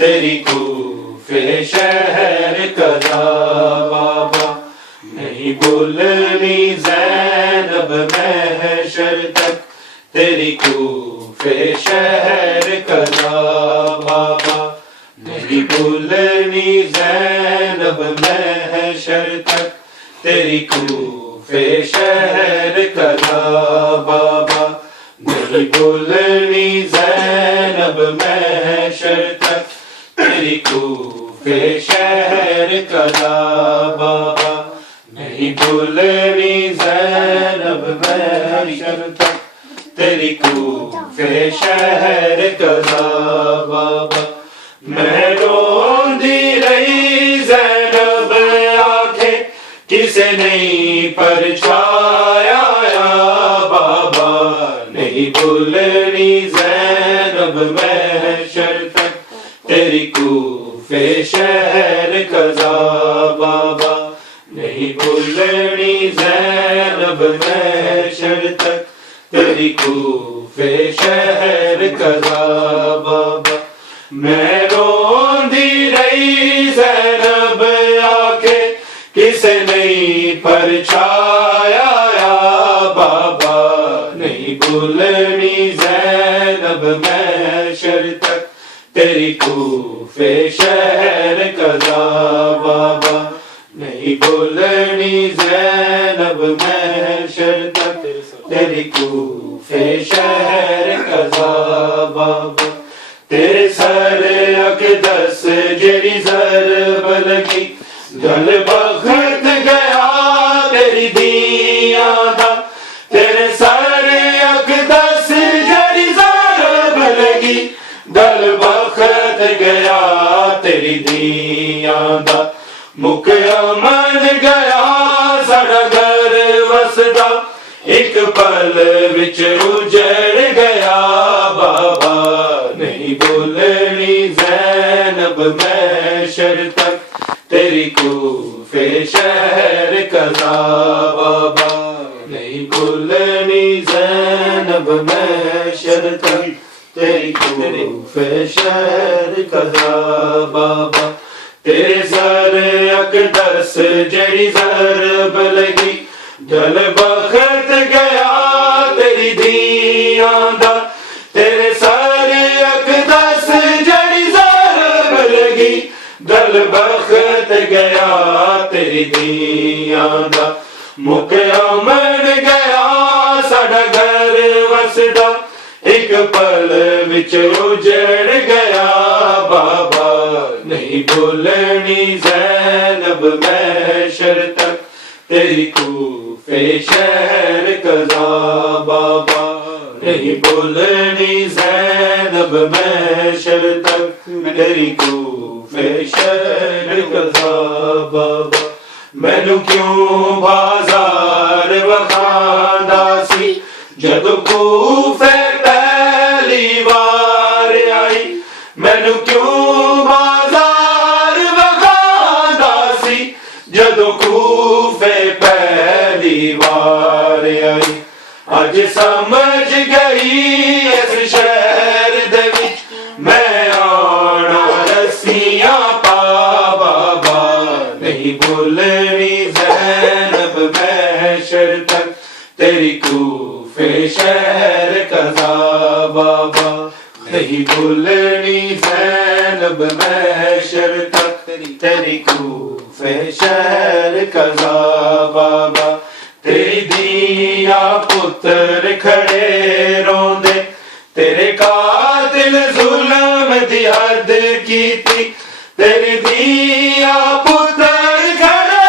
तेरी कूफे शहर कदा बाबा, नहीं भूलनी ज़ैनब महशर तक। तेरी कूफे शहर कदा बाबा, नहीं भूलनी ज़ैनब महशर तक। तेरी कूफे शहर कदा बाबा, नहीं भूलनी ज़ैनब महशर तक। तेरी कूफे शहर कदा बाबा, नहीं भूलनी ज़ैनब महशर तक। तेरी कूफे शहर कदा बाबा। मैं रोंदी रही ज़ैनब आंखें किसे नहीं परछाया बाबा, नहीं भूलनी ज़ैनब महशर तक। तेरी कूफे शहर कदा बाबा, नहीं भूलनी ज़ैनब महशर तक। तेरी कूफे शहर कदा बाबा। मैं रोंदी रही ज़ैनब आंखें किसे नहीं परछाया बाबा, नहीं भूलनी ज़ैनब महशर तक। तेरी कूफे शहर कदा बाबा, नहीं भूलनी ज़ैनब महशर तक। तेरी कूफे शहर कदा बाबा। तेरे सर अक़दस जेरी ज़रब लगी, गल बखत गया तेरी दियां दा। तेरे सर अक़दस जेरी ज़रब लगी, गल बखत गया तेरी दियां दा। मुक अमन गया साड़ा घर वसदा, एक पल विच उजड़ गया बाबा, नहीं भूलनी ज़ैनब महशर तक। तेरी कूफे शहर कदा बाबा, नहीं भूलनी ज़ैनब महशर तक। तेरी कूफे शहर कदा बाबा। तेरे सर अक़दस जेरी ज़रब लगी, गल बखत गया तेरी दियां दा। तेरे सर अक़दस जेरी ज़रब लगी, गल बखत गया तेरी दियां दा। मुक अमन गया साड़ा घर वसदा, एक पल विच उजड़ गया बाबा, नहीं भूलनी ज़ैनब महशर तक। तेरी कूफे शहर कदा बाबा, नहीं भूलनी ज़ैनब महशर तक। तेरी कूफे शहर कदा बाबा। मैनू क्यों बाजार वखांदा सी, जदों कूफे पहली वार आई। मैनू क्यों बाजार वखांदा सी, जदों कूफे पहली वार आई। अज समझ गई इस शहर दे विच मैं आना रस्सियां पा बाबा, नहीं भूलनी ज़ैनब महशर तक। तेरी कूफे शहर कदा बाबा, नहीं भूलनी ज़ैनब महशर तक। तेरी कूफे शहर कदा बाबा। तेरी दिया पुत्र खड़े रोंदे, तेरे कातिल जुल्म दी हद कीती। तेरी दिया पुत्र खड़े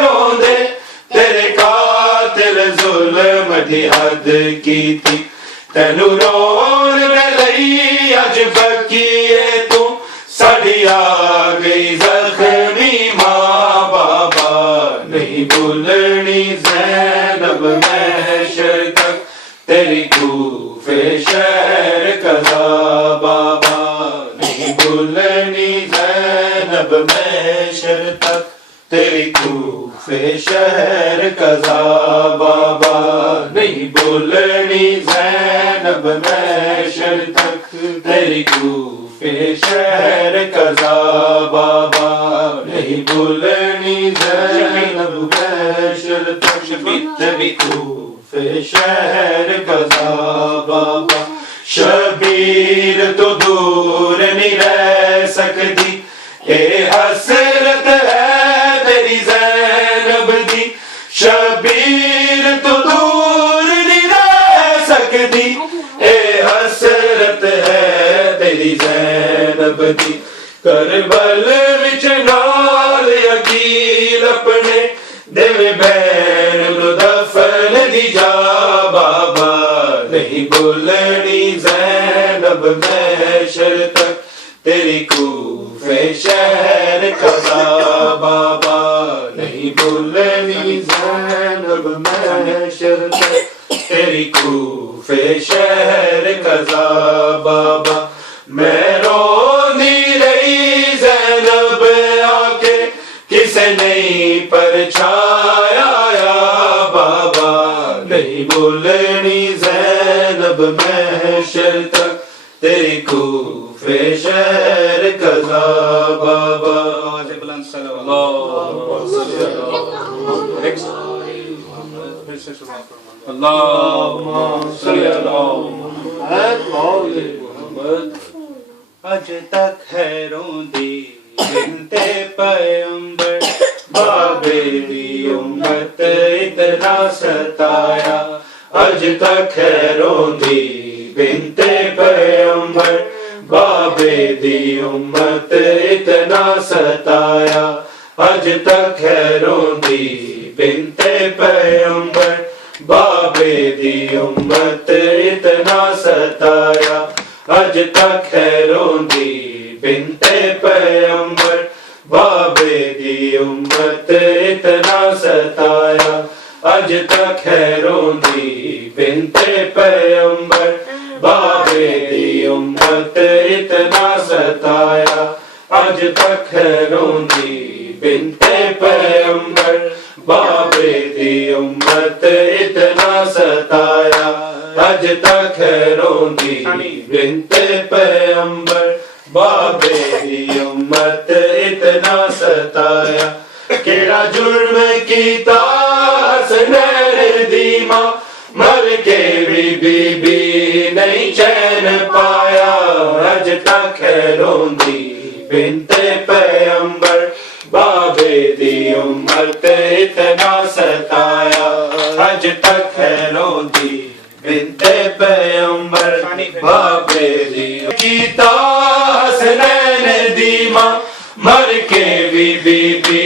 रोंदे, तेरे कातिल जुल्म दी हद कीती। तैनू रोन लई अज बकीए तू, साड़ी आ गई ज़ख्मी मां बाबा, नहीं भूलनी ज़ैनब महशर तक। तेरी कूफे शहर कदा बाबा, नहीं भूलनी ज़ैनब महशर तक। तेरी कूफे कूफे शहर कज़ा बाबा, नहीं बोलनी ज़ैनब महशर तक तेरी कूफे शहर कज़ा बाबा, नहीं बोलनी ज़ैनब महशर तक तेरी कूफे शहर कज़ा बाबा। शबीर तो दूर नहीं रह सकती, ये हसरत है तेरी ज़ैनब दी। शबीर तो दूर नहीं रह सकती, ये हसरत है तेरी ज़ैनब दी। करबल विच नाल अकील अपने देवे बैन नु दफन दी जा बाबा, नहीं बोलनी ज़ैनब महशर तक तेरी कूफे शहर कज़ा बाबा, नहीं बोलनी ज़ैनब महशर तक तेरी कूफे शहर कज़ा बाबा। मैं रोंदी रही ज़ैनब आके किसे नहीं परछाया बाबा, नहीं बोलनी ज़ैनब महशर तक तेरी कूफे शहर कज़ा बाबा। अज तक है रोंदी बिनते पैगंबर, बाबे दी उम्मत इतना सताया। अज तक है रोंदी बिनते पैगंबर, बाबे दी उम्मत इतना सताया। अज तक है रोंदी बिनते पैगंबर, बाबे दी उम्मत इतना सताया। अज तक है रोंदी बिनते पैगंबर, बाबे दी उम्मत इतना सताया। अज तक है रोंदी बिनते पैगंबर, बाबे दी उम्मत इतना सताया। अज तक है रोंदी बिनते पैगंबर, बाबे दी उम्मत इतना सताया। अज तक है रोंदी बिनते पैगंबर, बाबे दी उम्मत इतना सताया। केड़ा जुर्म कीता हसनैन दी मां, मर के भी बीबी नहीं चैन पाया। अज तक है रोंदी बिनते पैगंबर, बाबे दी उम्मत इतना सताया। अज तक है रोंदी बिनते पैगंबर, बाबे दी कीता हसनैन दी मां, मर के भी बीबी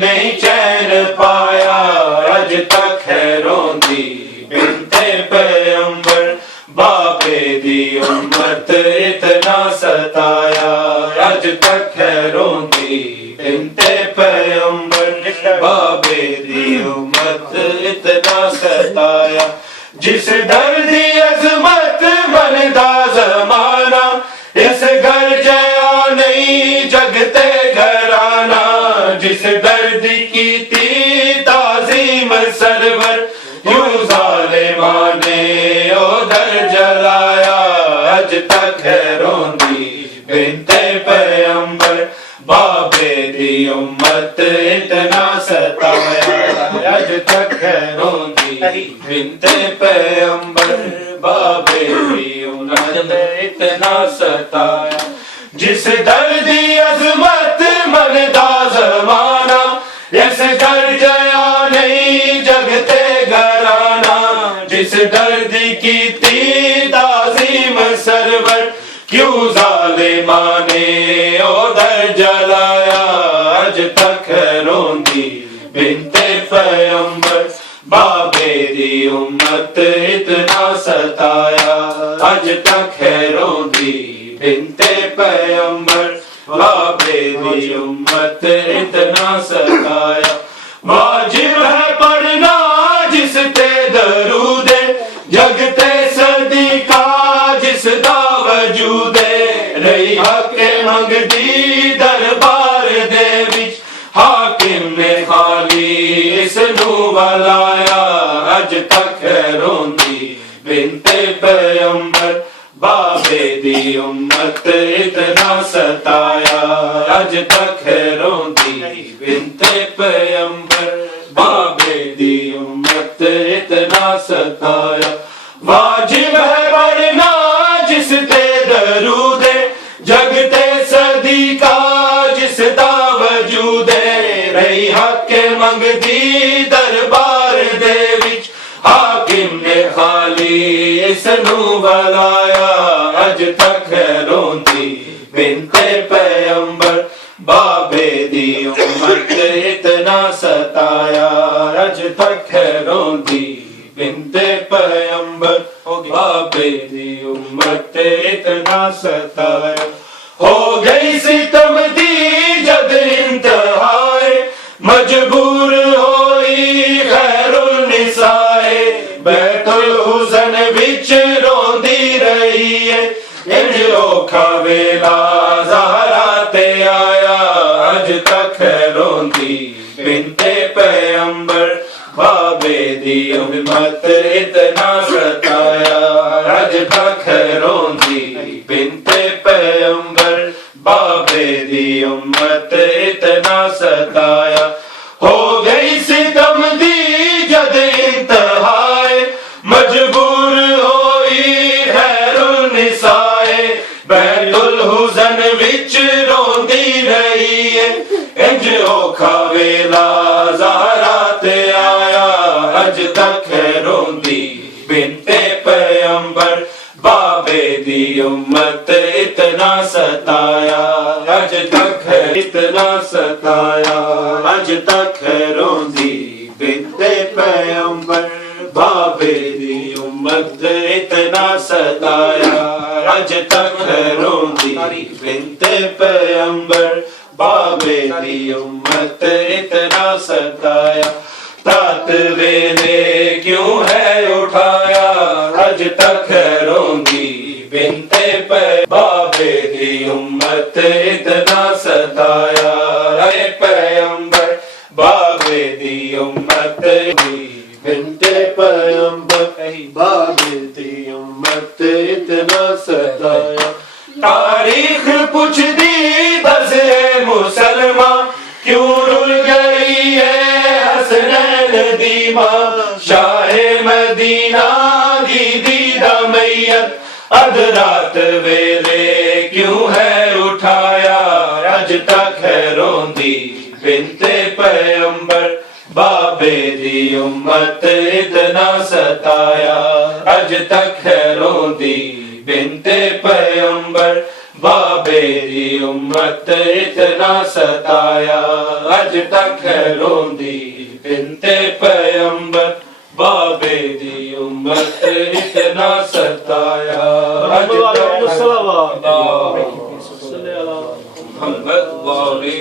नहीं चैन पाया। अज तक है रोंदी बिनते पैगंबर, बाबे दी उम्मत इतना सताया। अज तक है रोंदी बिनते पैगंबर, बाबे दी उम्मत इतना सताया। जिस दर्द दी अज़मत मनदा ज़माना, इस घर जया नहीं जगते घराना। जिस दर्द की थी ताज़ीम सरवर, यूं ज़ालिमा ने उधर जलाया। अज तक है रोंदी बिनते पैगंबर, बाबे दी उम्मत इतना सताया। अज तक है रोंदी बिनते पैगंबर, बाबे दी उम्मत इतना सताया। जिस दर्दी अज़मत मनदा ज़माना, इस घर जया नहीं जगते घराना। जिस दर्द की थी ताज़ीम सरवर, क्यों ज़ालिमा ने उधर जलाया। अज तक है रोंदी बिनते पैगंबर, बाबे दी उम्मत इतना सताया। अज तक है रोंदी बिनते पैगंबर, बाबे दी उम्मत इतना सताया। वाजिब है पढ़ना जिस ते दरूदे, जगते सदी का जिस दा वजूदे। रही हक मंगदी दरबार दे विच, हाक हाकिम ने खाली इस नू वलाया, अज तक है रोंदी बिनते पैगंबर, बाबे दी उम्मत इतना सताया, अज तक है रोंदी बिनते पैगंबर, बाबे दी उम्मत इतना सताया। वाजिब है पढ़ना जिस ते दरूदे, जगते सदी का जिसदा वजूदे, रही हक मंगदी दरबार दे विच, हाकिम ने खाली इस नू वलाया, अज तक है रोंदी बिनते पैगंबर, बाबे दी उम्मत इतना सताया, अज तक है रोंदी बिनते पैगंबर, बाबे दी उम्मत इतना सताया। हो गई सितम दी जद इंतहाए, मजबूर होई खैरुल निसाए, बैतुल हुज़न विच रोंदी रही है, इंज औखा वेला ज़हरा ते आया, अज तक है रोंदी बिनते पैगंबर, बाबे दी उम्मत इतना सताया, अज तक है रोंदी बिनते पैगंबर, बाबे दी उम्मत इतना सताया। हो गई सितम दी जद इंतहाए, मजबूर होई खैरुल निसाए, बैतुल हुज़न विच रोंदी रही है, इंज औखा वेला ज़हरा ते आया, अज तक है रोंदी बिनते पैगंबर, बाबे दी उम्मत इतना सताया, अज तक है इतना सताया, अज तक है रोंदी बिनते पैगंबर, बाबे दी उम्मत इतना सताया, अज तक है रोंदी बिनते पैगंबर, बाबे दी उम्मत इतना सताया। तात वेले क्यों है उठाया, अज तक है रोंदी बिनते बाबे दी उम्मत इतना सताया, अरे पैगंबर, बाबे दी उम्मत बिनते पैगंबर, बाबे दी उम्मत इतना सताया। तारीख पुछ दी दस मुसलमान, क्यों रुल गई है हसनैन दी मां, शाहे मदीना दी दीदा मैयत, अधरात वेले क्यों है उठाया, अज तक है रोंदी बिनते पैगंबर, बाबे दी उम्मत इतना सताया, अज तक है रोंदी बिनते पैगंबर, बाबे दी उम्मत इतना सताया, अज तक है रोंदी बिनते पैगंबर, बाबे दी उम्मत इतना सताया, अज तक मोहम्मद वाले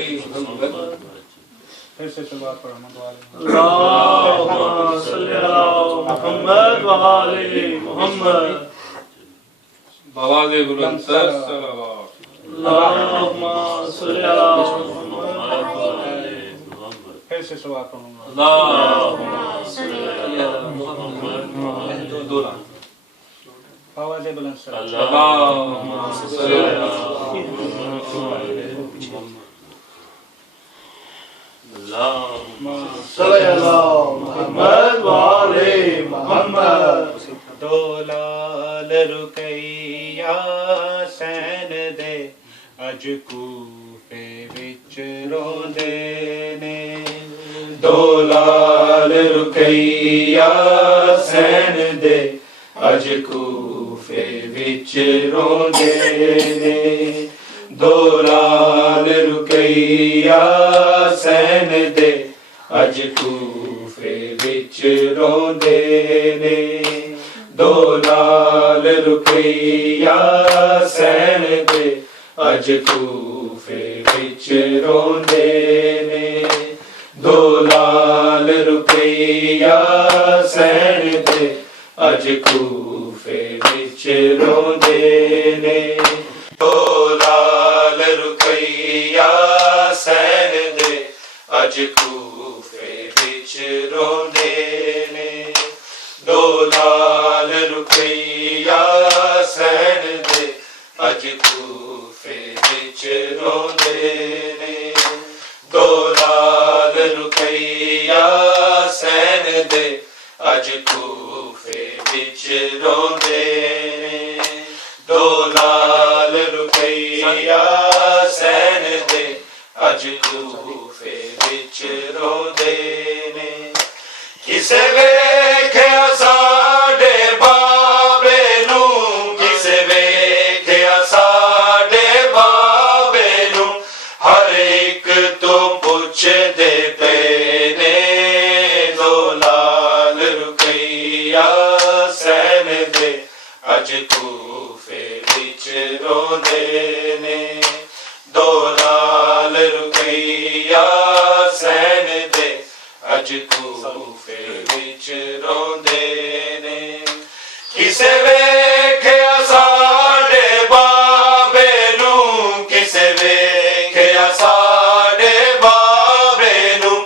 फिर से शुरुआत करो मोहम्मद वाले मोहम्मद, आवाज़े बुलंद सल्लल्लाहु अल्लाहुम्मा सल्ली अला मुहम्मद, फिर से शुरुआत करूंगा अल्लाहुम्मा सल्ली अला मुहम्मद, दो लाइन आवाज़े बुलंद अल्लाहुम्मा सल्ली अला मुहम्मद वाले मोहम्मद। दो लाल रुकैया सैन दे, अज कूफे विच रोंदे ने, दो लाल रुकैया सैन दे, अज कूफे विच रोंदे ने, दो लाल रुकैया सैन दे, अज कूफे विच रोंदे ने, दो लाल रुकैया सैन दे, अज कूफे विच रोंदे ने, दो लाल रुकैया सैन दे, अज कूफे विच रोंदे ने, दो लाल रुकैया सैन दे, अज कूफे विच रोंदे ने दो लाल रुपया सैन दे अज कूफे विच रोंदे ने दो लाल रुपया सैन दे अज कूफे विच रोंदे ने दो लाल रुपया सैन दे अज कूफे विच रोंदे ने किसे वेख्या साडे बाबे नूं किसे वेख्या साडे बाबे नूं हर एक तो पुछदे पे ने दो लाल रुपया सैन दे अज कूफे विच रोंदे ने दो लाल रुपया सैन दे अज कूफे विच रोंदे ने किसे वेख्या साडे बाबे नूं किसे वेख्या साडे बाबे नूं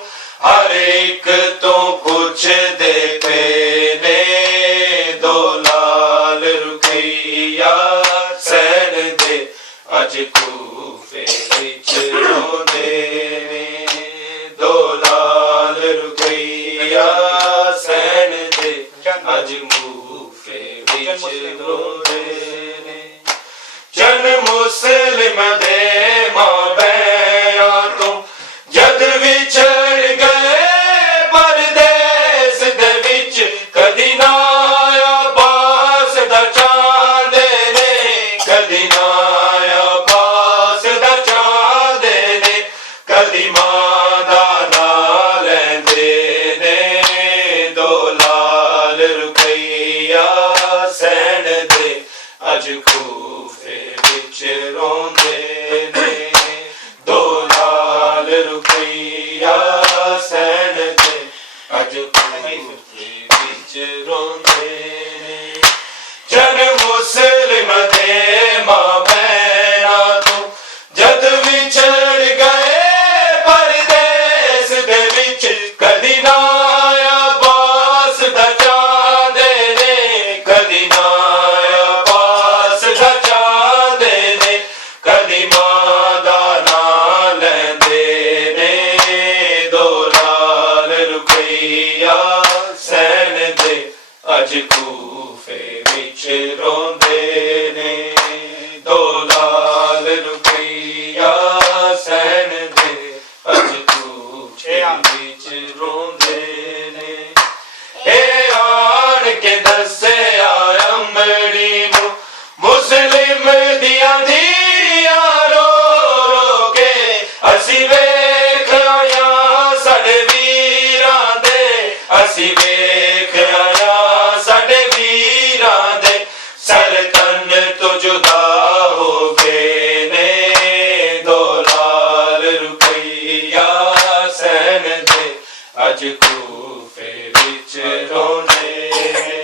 हर एक तो पुछदे पे ने दो लाल रुपया सैन दे अज कूफे विच रोंदे ने दो लाल रुपया सैन दे अज कूफे विच रोंदे ने जन मुस्लिम दे मां बैना तो जद विछड़ गए परदेस दे विच कदी ना आया पास दा चांदे ने कदी ना आया पास दा चांदे ने कदी मां दा ना लैंदे ने दो लाल रुपया सैन दे अज कूफे विच रोंदे ने दो लाल रुपया सैन दे अज कूफे विच रोंदे ने जन मुस्लिम दे मां बैना तो जद विछड़ गए परदेस दे विच कदी ना आया पास दा चांदे ने कदी ना आया पास दा चांदे ने कदी मां दा ना लैंदे ने दो लाल रुपया सैन दे अज कूफे विच रोंदे ने दो लाल रुपया सैन दे अज कूफे विच रोंदे ने ए आन के दसे अमड़ी नूं मुस्लिम दियां धियां रो रो के असी वेख आया साडे वीरां दे असी वेख आया साडे वीरां दे सर तन तो जुदा हो गए ने दो लाल रुपया सैन दे अज कूफे विच रोंदे ने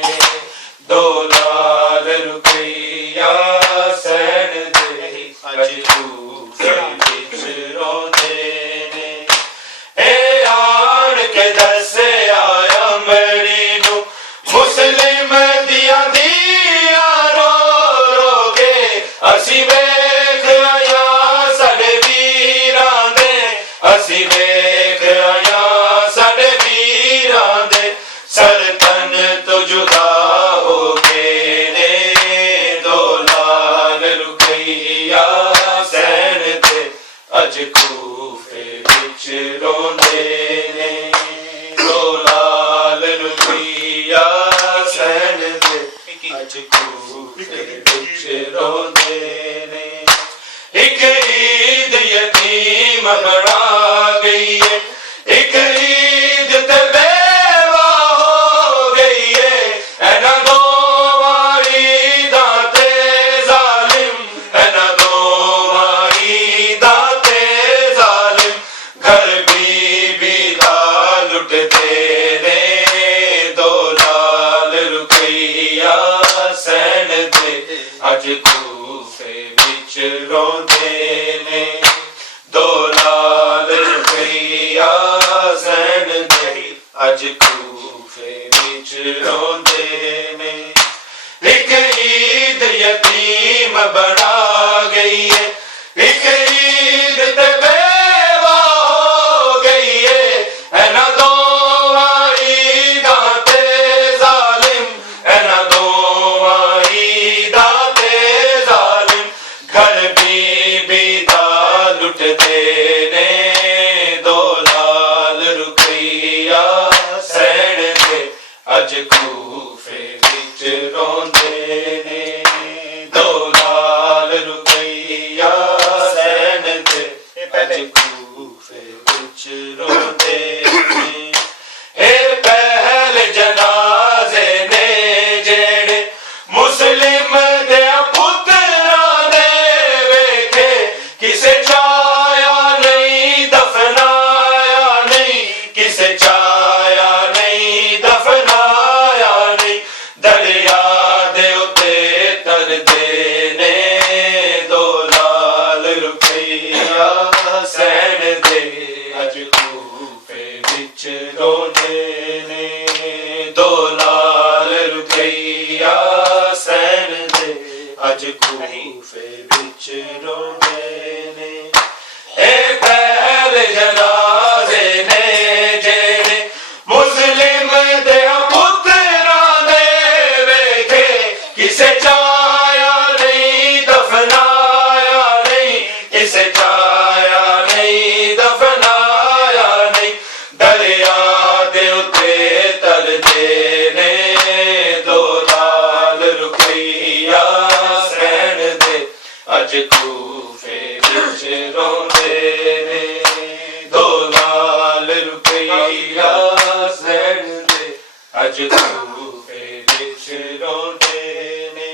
दो लाल रुपया सैन दे अज कूफे विच रोंदे ने ए आन के दसे अमड़ी नूं मुस्लिम दियां धियां रो रो के असी वेख आया साडे वीरां दे असी वेख आया साडे वीरां दे सर तन तो जुदा हो गए ने दो लाल रुपया सैन दे अज कूफे विच रोंदे ने दो लाल रुपया सैन दे अज कूफे विच रोंदे ने एक ईद यतीम बना गई है एक ईद ते बेवा हो गई है एना दो ईदां ते जालिम एना दो ईदां ते जालिम घर बीबी दा लुटदे ने दो लाल रुपया सैन दे अज कूफे विच रोंदे ने दो लाल रुपया अज कूफे विच रोंदे ने एक ईद यतीम बना गई है एक ईद ते बेवा हो गई है एना दोवां ईदां ते जालिम एना दोवां ईदां ते जालिम घर बीबी दा लुटदे ने दो लाल रुपया सैन दे अज कूफे विच रोंदे ने दो लाल रुपया सैन दे अज कूफे विच रोंदे ने ए पहले जनाजे ने जेड़े मुस्लिम दे पुत्रा दे वेखे किसे चाया नहीं दफनाया नहीं किसे चाया नहीं दफनाया नहीं दरिया दे उते तरदे ने दो लाल रुपया सैन दे अज कूफे विच रोंदे ने दो लाल रुपया सैन दे अज कूफे विच रोंदे ने ए पहले जनाजे ने जेड़े मुस्लिम दे पुत्रा दे वेखे किसे चाया नहीं दफनाया नहीं किसे चाया नहीं दफनाया नहीं दरिया दे उते तरदे ने दो लाल रुपया सैन दे अज कूफे विच रोंदे ने दो लाल रुपया सैन दे अज कूफे विच रोंदे ने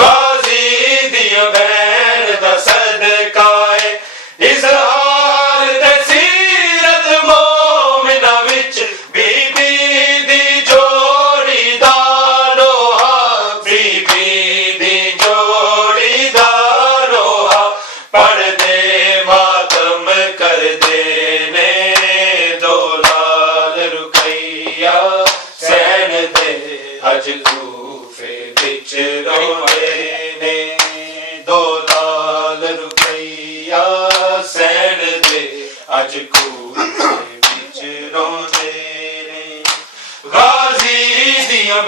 गाजी दिया भैन दा सदका है इज़हार ते सीरत मोमिना विच बीबी दी जोड़ी दा नोहा बीबी दी जोड़ी दा नोहा पढ़दे मातम करदे ने दो लाल रुपया सैन दे अज कूफे विच रोंदे ने दो लाल रुपया सैन दे अज कूफे विच रोंदे ने गाजी दियां